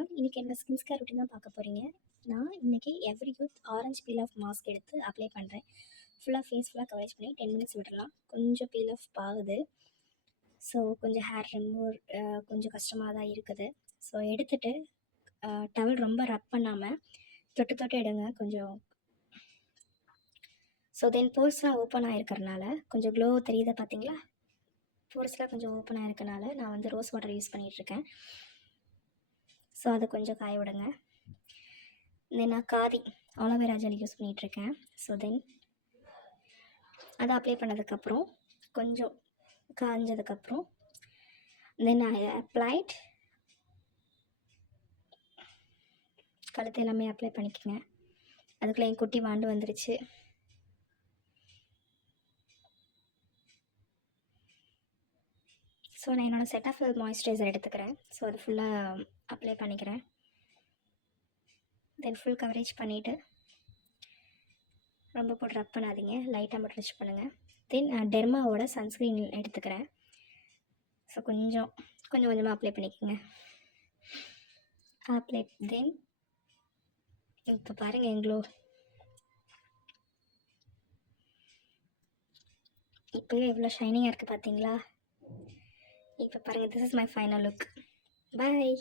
Everyone, இன்னைக்கு என்னோட skin care routine தான் பார்க்க போகிறீங்க. நான் இன்னைக்கு every youth orange peel off mask எடுத்து அப்ளை பண்ணுறேன். ஃபுல்லாக ஃபேஸ் ஃபுல்லாக கவரேஜ் பண்ணி 10 மினிட்ஸ் விடலாம். கொஞ்சம் பீல் ஆஃப் ஆகுது. ஸோ கொஞ்சம் ஹேர் ரிமூவ் கொஞ்சம் கஷ்டமாக தான் இருக்குது. ஸோ எடுத்துட்டு டவல் ரொம்ப ரப் பண்ணாமல் தொட்டு தொட்டு எடுங்க கொஞ்சம். ஸோ தென் போர்ஸ்லாம் ஓப்பன் ஆகிருக்கறனால கொஞ்சம் க்ளோ தெரியுது பார்த்தீங்களா? போர்ஸ்லாம் கொஞ்சம் ஓப்பன் ஆகிருக்கனால நான் வந்து ரோஸ் வாட்டர் யூஸ் பண்ணிகிட்ருக்கேன். ஸோ அதை கொஞ்சம் காய விடுங்க. தென் நான் காதி ஆலோவேரா ஜெல் யூஸ் பண்ணிகிட்ருக்கேன். ஸோ தென் அதை அப்ளை பண்ணதுக்கப்புறம் கொஞ்சம் காஞ்சதுக்கப்புறம் தென் ஐ அப்ளைட் கழுத்து எல்லாமே அப்ளை பண்ணிக்கோங்க. அதுக்குள்ளே என் குட்டி வாண்டு வந்துருச்சு. ஸோ நான் என்னோடய செட்டாஃபில் மாய்ஸ்சரைசர் எடுத்துக்கிறேன். ஸோ அது ஃபுல்லாக அப்ளை பண்ணிக்கிறேன். தென் ஃபுல் கவரேஜ் பண்ணிவிட்டு ரொம்ப போட்டு ரப் பண்ணாதீங்க, லைட்டாக மட்டும் டச் பண்ணுங்கள். தென் டெர்மாவோட சன்ஸ்க்ரீன் எடுத்துக்கிறேன். ஸோ கொஞ்சம் கொஞ்சமாக அப்ளை பண்ணிக்கோங்க. அப்ளை தென் இப்போ பாருங்கள் என் க்ளோ. இப்போவே எவ்வளோ ஷைனிங்காக இருக்குது பார்த்தீங்களா? இப்போ பாருங்கள், this is my final look. Bye.